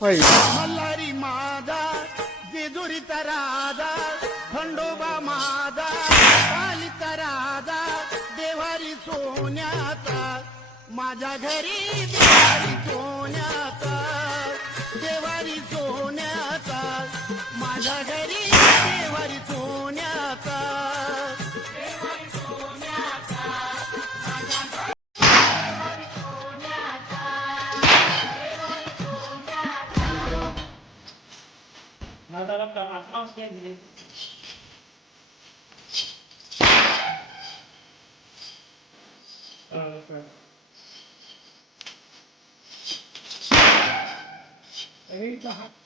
होय. मल्हारी माझा जेजुरीचा राजा खंडोबा माझा पालिका राजा देवारी सोन्याचा माझ्या घरी देवारी सोन्याचा देवारी सोन्या Nazarım da atmaz kendini. Eyvah.